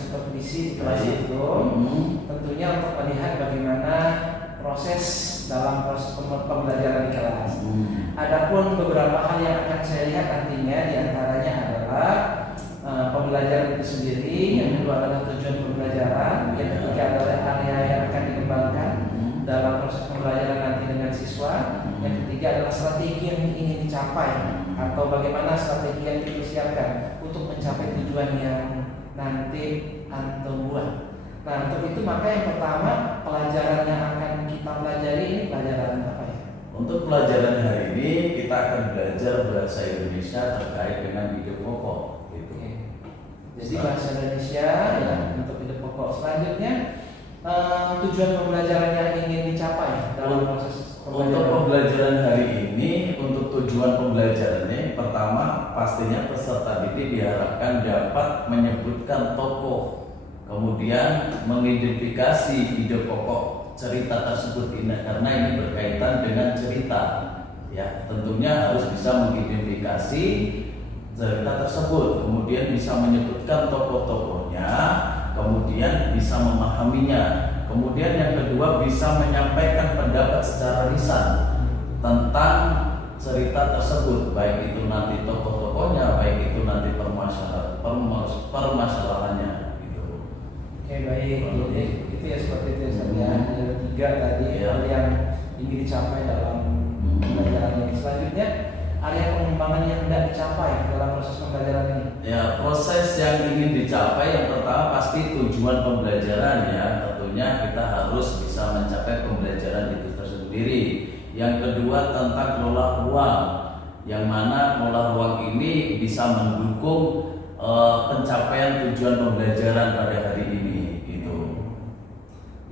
supervisi di kelas itu, tentunya untuk melihat bagaimana proses dalam proses pembelajaran di kelas. Adapun beberapa hal yang akan saya lihat nantinya diantaranya adalah pembelajaran itu sendiri, yang kedua adalah tujuan pembelajaran, yang ketiga adalah area yang akan dikembangkan dalam proses pembelajaran nanti dengan siswa, yang ketiga adalah strategi yang ingin dicapai atau bagaimana strategi yang dipersiapkan untuk mencapai tujuan yang nanti antum buat. Nah, untuk itu maka yang pertama pelajaran yang akan kita pelajari ini pelajaran apa ya? Untuk pelajaran hari ini kita akan belajar bahasa Indonesia terkait dengan ide pokok. Gitu. Jadi bahasa Indonesia ya untuk ide pokok. Selanjutnya tujuan pembelajaran yang ingin dicapai dalam proses pembelajaran. Untuk pembelajaran hari ini, untuk tujuan pembelajarannya, pertama pastinya peserta didik diharapkan dapat menyebutkan tokoh, kemudian mengidentifikasi ide pokok cerita tersebut karena ini berkaitan dengan cerita. Ya, tentunya harus bisa mengidentifikasi cerita tersebut, kemudian bisa menyebutkan tokoh-tokohnya, kemudian bisa memahaminya. Kemudian yang kedua bisa menyampaikan pendapat secara lisan tentang cerita tersebut, baik itu nanti tokoh-tokohnya, baik itu nanti permasalahannya gitu. Oke, baik. Jadi itu ya seperti itu saja. Ada tiga tadi hal yang ingin dicapai dalam pembelajaran ini. Selanjutnya area pengembangan yang tidak dicapai dalam proses pembelajaran ini. Ya, proses yang ingin dicapai yang pertama pasti tujuan pembelajaran ya. Tentunya kita harus bisa mencapai pembelajaran itu tersendiri. Yang kedua tentang kelola ruang, yang mana kelola ruang ini bisa mendukung pencapaian tujuan pembelajaran pada hari ini gitu.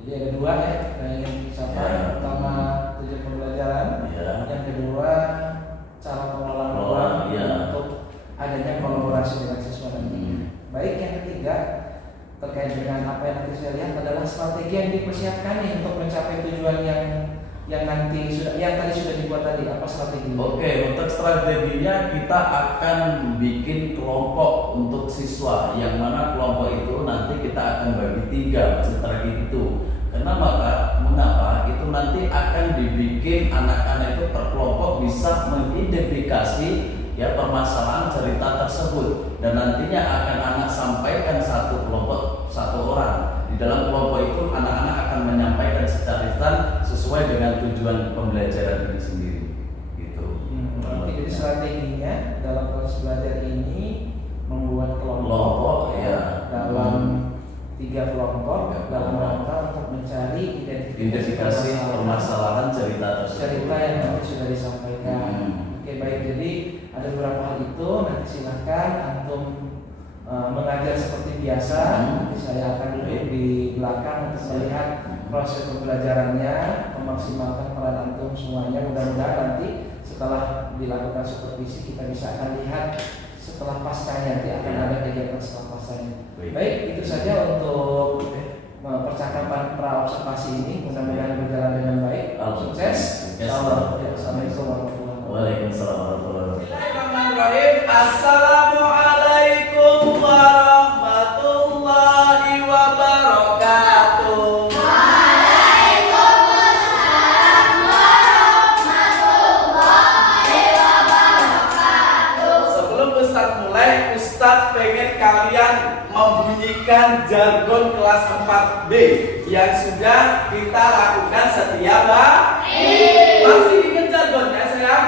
Jadi ada dua ya yang ingin dicapai. Pertama tujuan pembelajaran, yang kedua cara pengelolaan ruang untuk adanya kolaborasi dengan siswa nanti. Baik, yang ketiga terkait dengan apa yang nanti saya lihat adalah strategi yang dipersiapkan nih untuk mencapai tujuan yang nanti tadi sudah dibuat tadi. Apa strategi? Oke, untuk strateginya kita akan bikin kelompok untuk siswa, yang mana kelompok itu nanti kita akan bagi tiga strategi itu. Mengapa? Itu nanti akan dibikin anak-anak itu per kelompok bisa mengidentifikasi ya permasalahan cerita tersebut, dan nantinya akan anak sampaikan satu kelompok satu orang. Di dalam kelompok itu anak-anak akan menyampaikan secara lisan sesuai dengan tujuan pembelajaran ini sendiri. Gitu. Jadi strateginya dalam proses belajar ini membuat kelompok dalam tiga kelompok dalam rangka untuk mencari identifikasi permasalahan cerita tersebut. Cerita yang nanti sudah disampaikan. Oke, baik. Jadi ada beberapa hal itu. Nanti silahkan antum mengajar seperti biasa. Nanti saya akan duduk di belakang untuk melihat proses pembelajarannya, memaksimalkan peran antum semuanya. Mudah-mudahan nanti setelah dilakukan supervisi kita bisa akan lihat setelah pascanya, nanti akan ada kegiatan setelah pascanya. Baik, itu saja untuk percakapan pra-observasi ini. Mudah-mudahan berjalan dengan baik. Sukses. Assalamualaikum warahmatullahi wabarakatuh. Waalaikumsalam warahmatullahi wabarakatuh. Bismillahirrahmanirrahim. Assalamualaikum warahmatullahi wabarakatuh. Waalaikumsalam warahmatullahi wabarakatuh. Sebelum Ustaz mulai, Ustaz pengen kalian membunyikan jargon kelas 4B yang sudah kita lakukan setiap hari. Masih ingat jargonnya sayang?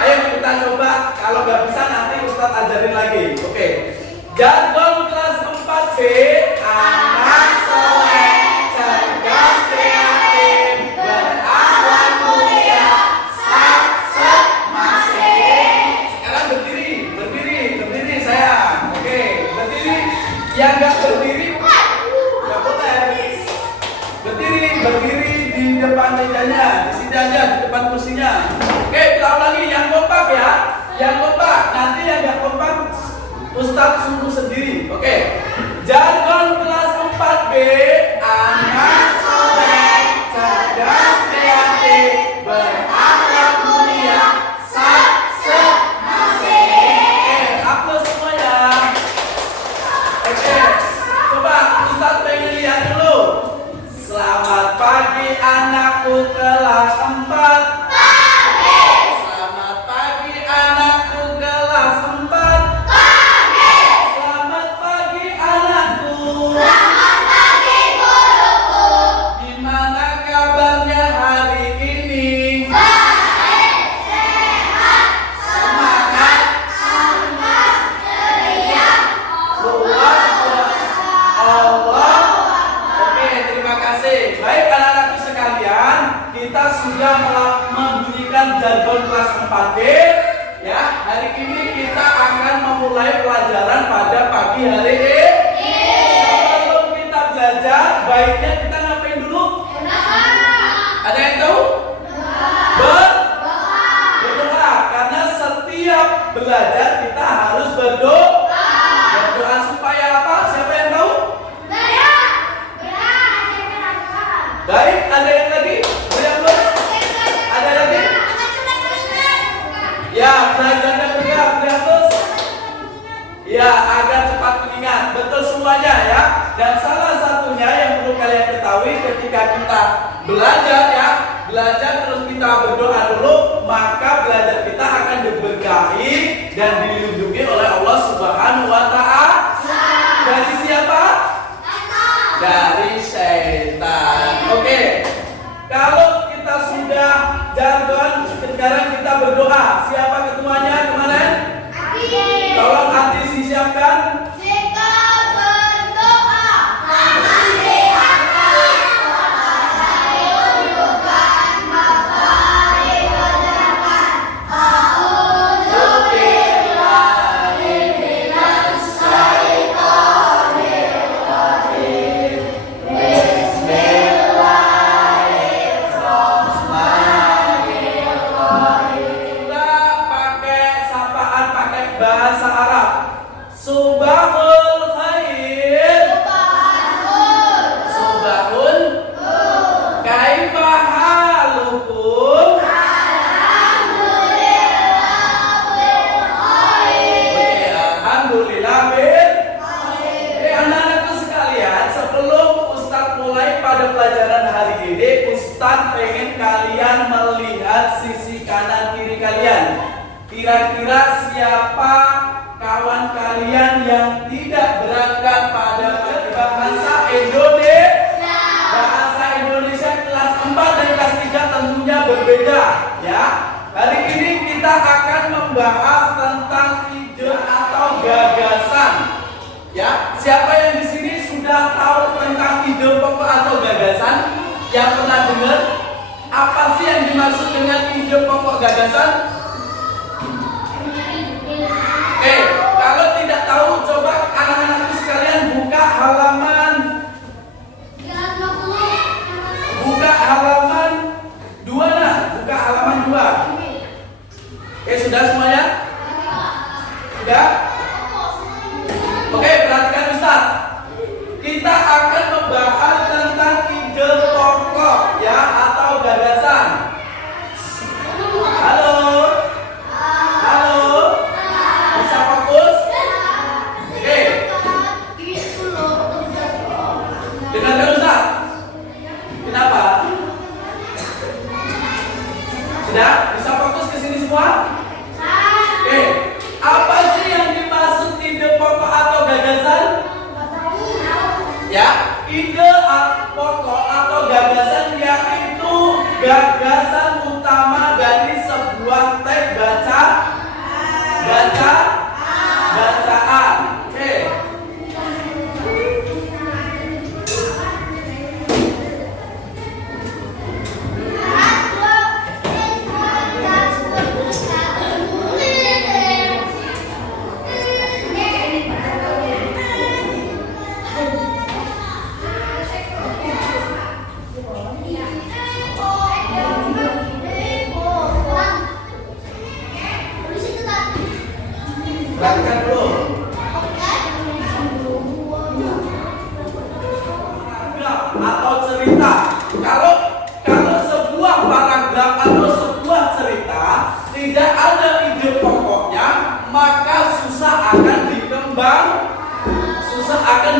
Ayo kita coba, kalau nggak bisa nanti Ustaz ajarin lagi. Oke. Jargon kelas 4B, anak soleh, cerdas, kreatif, berakhlak mulia, sat masih. Sekarang berdiri sayang. Oke, berdiri. Yang nggak berdiri, nggak boleh. Berdiri di depan mejanya, di sini aja, di depan kursinya. Oke, kita ulangi yang kompak ya. Yang kompak, nanti yang nggak kompak Ustaz suruh sendiri. Oke. Jargon kelas 4B, anak soleh, cerdas, kreatif, berakhlak mulia, sat masih. Oke, hapus semua ya. Oke. membunyikkan jargon kelas 4B. Ya, hari ini kita akan memulai pelajaran pada pagi hari ini. Sebelum kita belajar, baiknya kita ngapain dulu? Ada yang tahu? Berdoa. Karena setiap belajar kita harus berdoa. Berdoa supaya apa? Siapa yang tahu? Baik, ada yang lagi? Ada lagi? Ya, belajar dan bergerak, terus. Ya, agar cepat mengingat. Betul semuanya ya. Dan salah satunya yang perlu kalian ketahui ketika kita belajar ya, belajar terus kita berdoa dulu, maka belajar kita akan diberkahi dan dilindungi oleh Allah Subhanahu wa Ta'ala. Dari siapa? Dari syaitan. Oke. Kalau kita sudah jargon, sekarang kita berdoa. Siapa ketuanya kemarin? Tolong hati disiapkan. Bahasa Arab. Subahul khair. Subahul. Kaifa halukum? Oke, alhamdulillah bir. Anak-anakku sekalian, sebelum Ustadz mulai pada pelajaran hari ini, Ustadz pengen kalian melihat sisi kanan kiri kalian. Kira-kira siapa kawan kalian yang tidak berangkat pada bahasa Indonesia? Bahasa Indonesia kelas 4 dan kelas 3 tentunya berbeda ya. Hari ini kita akan membahas tentang ide atau gagasan. Ya, siapa yang di sini sudah tahu tentang ide pokok atau gagasan? Yang pernah dengar? Apa sih yang dimaksud dengan ide pokok gagasan? Kalau tidak tahu, coba anak-anakku sekalian buka halaman 2 nah, buka halaman 2. Sudah semuanya? Sudah? Oke, perhatikan Ustaz. Kita akan membahas tentang ide pokok ya atau gagasan. Halo. Dengarkan Ustaz. Kenapa? Sudah? Bisa fokus ke sini semua? Oke. Apa sih yang dimaksud ide pokok atau gagasan? Ya, ide pokok atau gagasan yaitu gagasan utama dari sebuah teks bacaan. Oke. Perhatikan dulu. Atau cerita. Kalau sebuah paragraf atau sebuah cerita tidak ada ide pokoknya, maka susah akan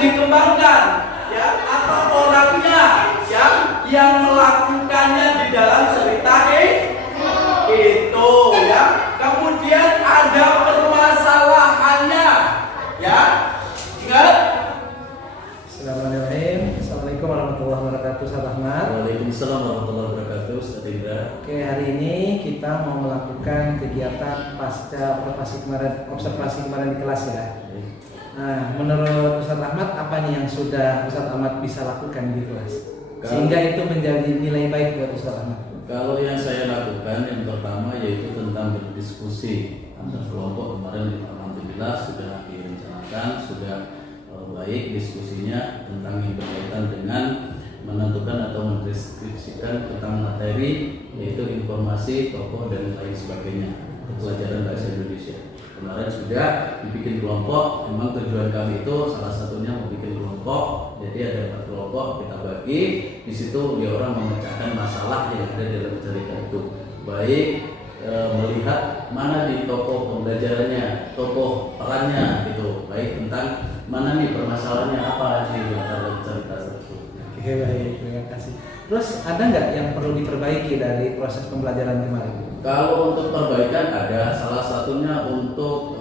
dikembangkan, ya, atau orangnya yang melakukannya di dalam cerita itu, ya. Kemudian ada permasalahannya, ya. Ingat? Assalamualaikum warahmatullahi wabarakatuh, Ustaz Ahmad. Waalaikumsalam warahmatullahi wabarakatuh, Ustaz Indra. Oke, hari ini kita mau melakukan kegiatan pasca observasi kemarin di kelas ya. Nah, menurut Ustaz Ahmad apa nih yang sudah Ustaz Ahmad bisa lakukan di kelas sehingga itu menjadi nilai baik buat Ustaz Ahmad? Kalau yang saya lakukan yang pertama tentang berdiskusi antar kelompok kemarin alhamdulillah sudah direncanakan, sudah baik diskusinya tentang yang berkaitan dengan menentukan atau mendeskripsikan tentang materi yaitu informasi, tokoh dan lain sebagainya pelajaran bahasa Indonesia. Kemarin sudah dibikin kelompok, memang tujuan kami itu salah satunya membuat kelompok. Jadi ada 4 kelompok kita bagi, di situ dia orang memecahkan masalah yang ada dalam cerita itu. Baik melihat mana di tokoh pembelajarannya, tokoh perannya gitu, baik tentang mana nih permasalahannya apa sih dalam cerita tersebut. Oke, baik, terima kasih. Terus ada nggak yang perlu diperbaiki dari proses pembelajaran kemarin? Kalau untuk perbaikan ada, salah satunya untuk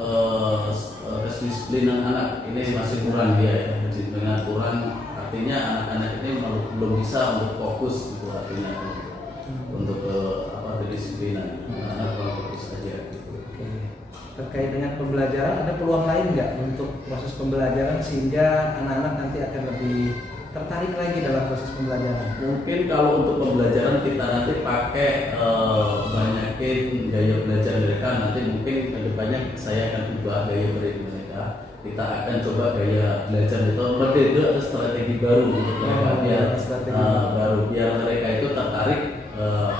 kedisiplinan anak ini masih kurang dia ya, kedisiplinan kurang, artinya anak-anak ini belum bisa untuk fokus gitu artinya untuk kedisiplinan anak kurang fokus aja gitu. Oke. Terkait dengan pembelajaran, ada peluang lain nggak untuk proses pembelajaran sehingga anak-anak nanti akan lebih tertarik lagi dalam proses pembelajaran? Mungkin kalau untuk pembelajaran kita nanti pakai banyakin gaya belajar mereka, nanti mungkin kedepannya saya akan ubah gaya belajar mereka. Kita akan coba gaya belajar itu metode atau strategi baru untuk mereka biar baru biar mereka itu tertarik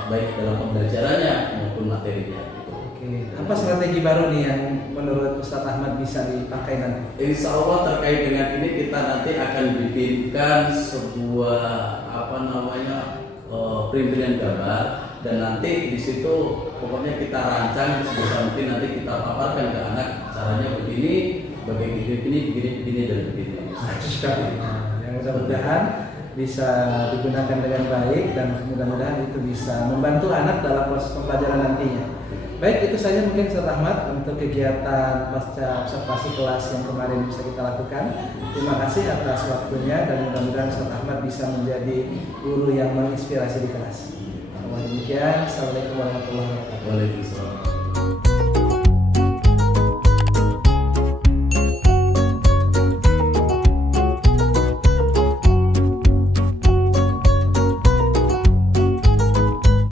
baik dalam pembelajarannya maupun materinya. Oke. Apa strategi baru nih yang menurut Ustadz Ahmad bisa dipakai nanti? Insya Allah terkait dengan ini kita nanti akan bikinkan sebuah printilan gambar dan nanti di situ pokoknya kita rancang sebisa mungkin nanti kita paparkan ke anak caranya begini, begini dan begini. Yang mudah-mudahan bisa digunakan dengan baik dan mudah-mudahan itu bisa membantu anak dalam proses pembelajaran nantinya. Baik, itu saja mungkin Ustadz Ahmad untuk kegiatan pasca observasi kelas yang kemarin bisa kita lakukan. Terima kasih atas waktunya dan mudah-mudahan Ustadz Ahmad bisa menjadi guru yang menginspirasi di kelas. Demikian, Assalamualaikum warahmatullahi wabarakatuh. Waalaikumsalam.